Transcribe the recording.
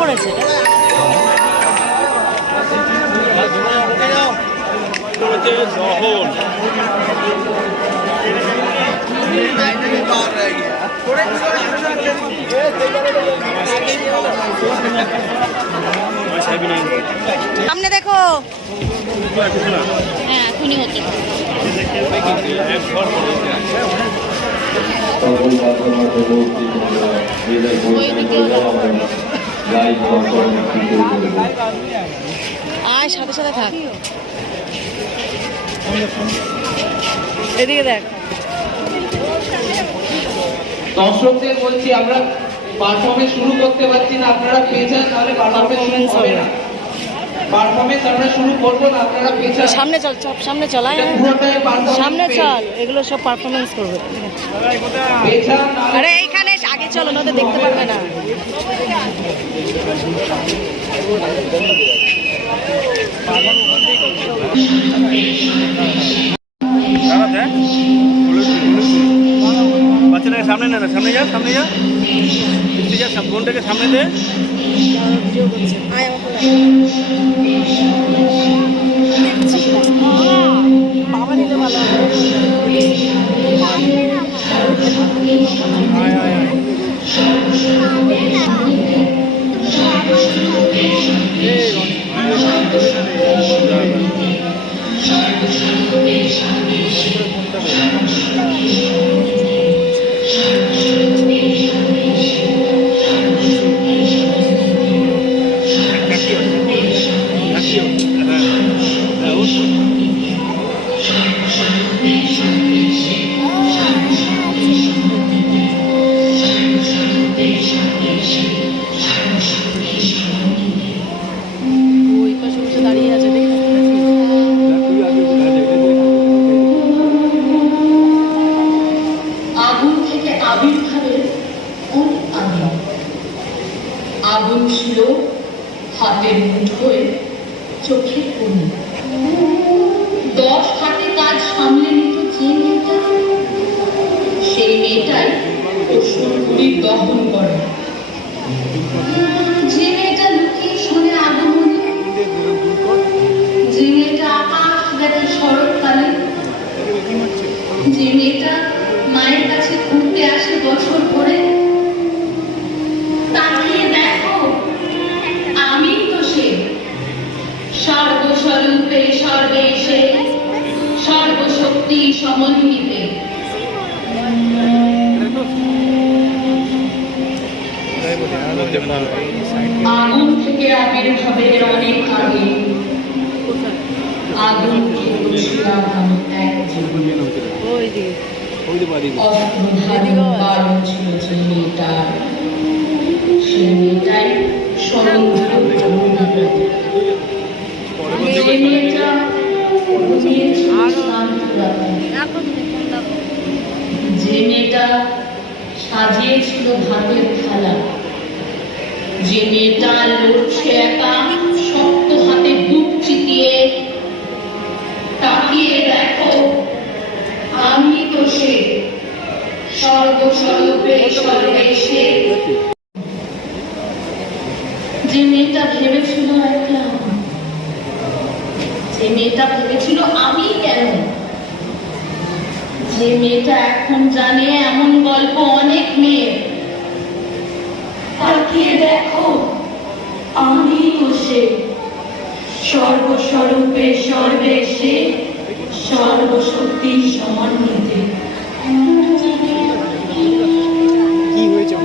পড়েছে সামনে দেখো। হ্যাঁ এখনই হচ্ছে। আয় সাথে সাথে থাক। এদিকে দেখ। দর্শকদের বলছি আমরা পারফরমেন্স শুরু করতে পারছি না, আপনারা পেয়ে যান, তাহলে পারফরমেন্স হবে না। পারফরমেন্স আমরা শুরু করবো না, আপনারা পেয়ে যান। সামনে চল, সব সামনে চল, সামনে চল, এগুলো সব পারফরমেন্স করবে। আরে এইখানে আগে চলো, নয়তো দেখতে পারবে না। বাচ্চাটাকে সামনে না, সামনে যা, সামনে যা, ফোনটাকে সামনে দে। বাবা নিতে ভালো আগুন ছিল হাতের মুঠোয়, চোখে কোণে। 10 হাতে কাজ সামলে নিত যে মেয়েটা, সেই মেয়েটাই অসুরগুলির দহন করে। যে মেয়েটা লুকিয়ে শোনে আগমনে, যে মেয়েটা আকাশ দেখে শরৎকালে, যে মেয়েটা মায়ের কাছে ঘুরতে আসে বছর পরে। তাকিয়ে দেখো, আমি তো সে, সর্বস্বরূপে সর্বেশে, সর্বশক্তি সমন্বিতে। আগুন থেকে আবির্ভাবের অনেক আগে আগুনকে বুঝলাম আমি এক জীবন। অস্ত্রধারণ বারণ ছিল যে মেয়েটার, সে মেয়েটাই স্বরন্ধ্র। যে মেয়েটা যে মেয়েটা সাজিয়েছিল ভাতের থালা, যে মেয়েটা লড়ছে একা শক্ত হাতে বুক চিতিয়ে। তাকিয়ে দেখো, আমি তো সে, সর্বস্বরূপে সর্বেশে। যে মেয়েটা ভেবেছিল একলা, যে মেয়েটা ভেবেছিল আমি কেন, যে মেয়েটা এখন জানে এমন গল্প অনেক মেয়ে। তাকিয়ে দেখো, আমি তো সে, সর্বস্বরূপে সর্বেশে, সর্বশক্তি সমন্বিতে। কি হয়েছে?